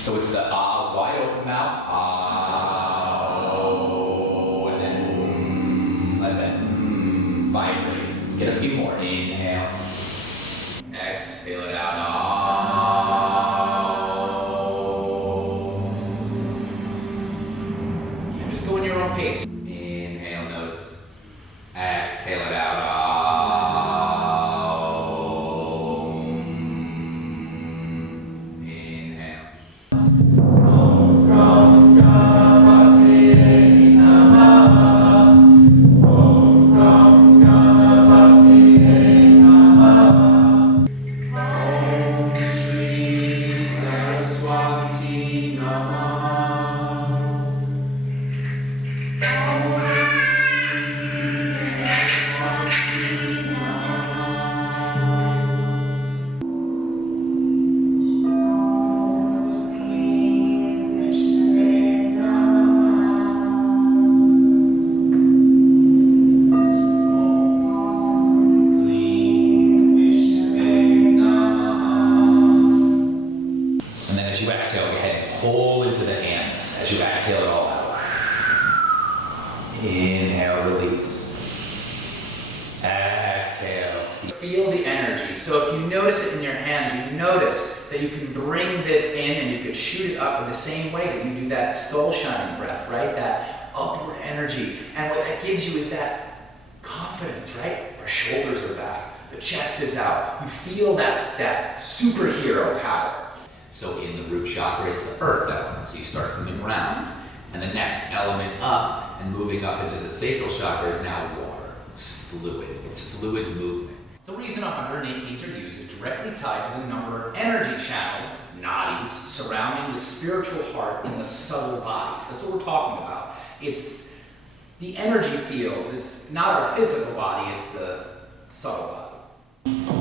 So it's the ah, wide open mouth, ah, oh, and then let that vibrate. Get a few more. Inhale. Exhale it out. Ah. Yeah, just go in your own pace. Inhale, notice. Exhale it out. Pull into the hands as you exhale it all out. Inhale, release. Exhale. Feel the energy. So if you notice it in your hands, you notice that you can bring this in and you could shoot it up in the same way that you do that skull shining breath, right? That upward energy. And what that gives you is that confidence, right? Our shoulders are back. The chest is out. You feel that superhero power. So in the root chakra, it's the earth element. So you start from the ground. And the next element up and moving up into the sacral chakra is now water. It's fluid. It's fluid movement. The reason 108 beats are used is directly tied to the number of energy channels, nadis, surrounding the spiritual heart in the subtle bodies. That's what we're talking about. It's the energy fields. It's not our physical body, it's the subtle body.